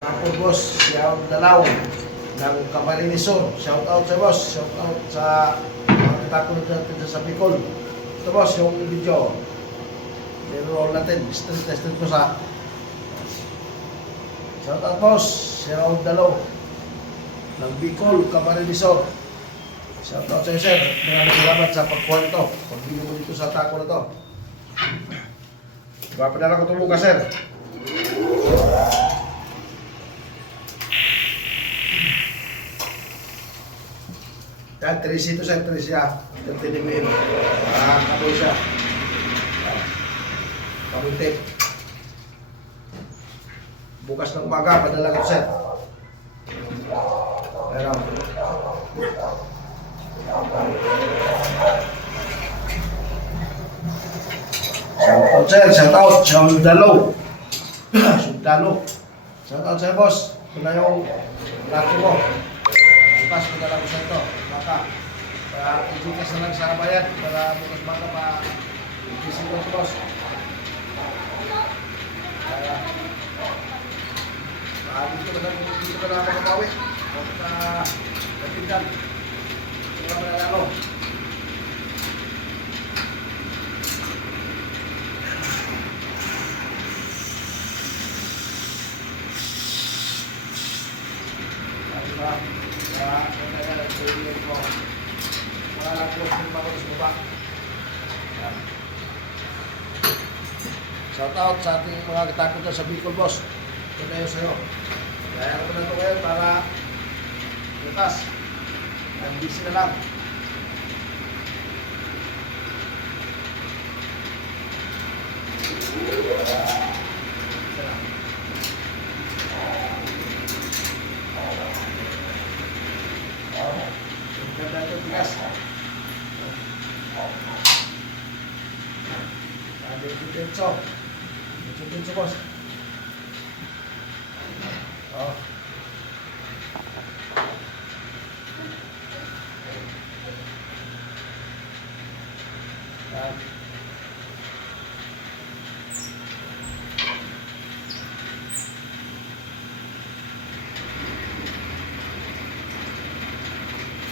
Ako boss, shout Dalaw ng Camarines-Sur. Shout out sa boss, shout out sa mga katakulog natin sa Bicol. Ito boss, yung video. Niro natin, stress ko sa shout out boss, shout Dalaw ng Bicol, Camarines-Sur. Shout out sa iyo sir, maraming salamat sa pagkuha nito. Pagbili mo dito sa tako na to. Papadala ko tulong ka sir. Yan, 3C to sir, 3C ah. 30 mm. Kapoy siya. Kamuntik. Bukas ng umaga, padala ko sir. Ayan o. Shout out sir, shout out. Sundalo. Sundalo. Shout out sir boss. Ito na yung laki mo. Bukas padala ko sa ito. Baka. Kaya ibukas na lang sa bayan. Para bukas baka ma-ikisin ko ito boss. Kaya dito na ako makawi. At nagpindan. Ito na malalago. Shout out sa ating mga katakot sa Bicol boss. Ito na yun sa'yo. Kaya ko na ito ngayon para bukas. Busy na lang. Ganda ito bigas. Dito boss. Oh.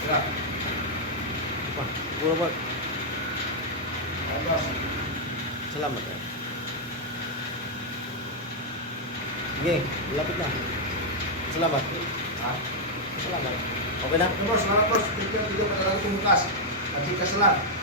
Ya. Apa? Buat. Salamat ya. Sige, lapit na. Salamat. Ha? Salamat. Okay na? Boss, salamat boss. Tignan video ka talaga kumukas. At di ka salat.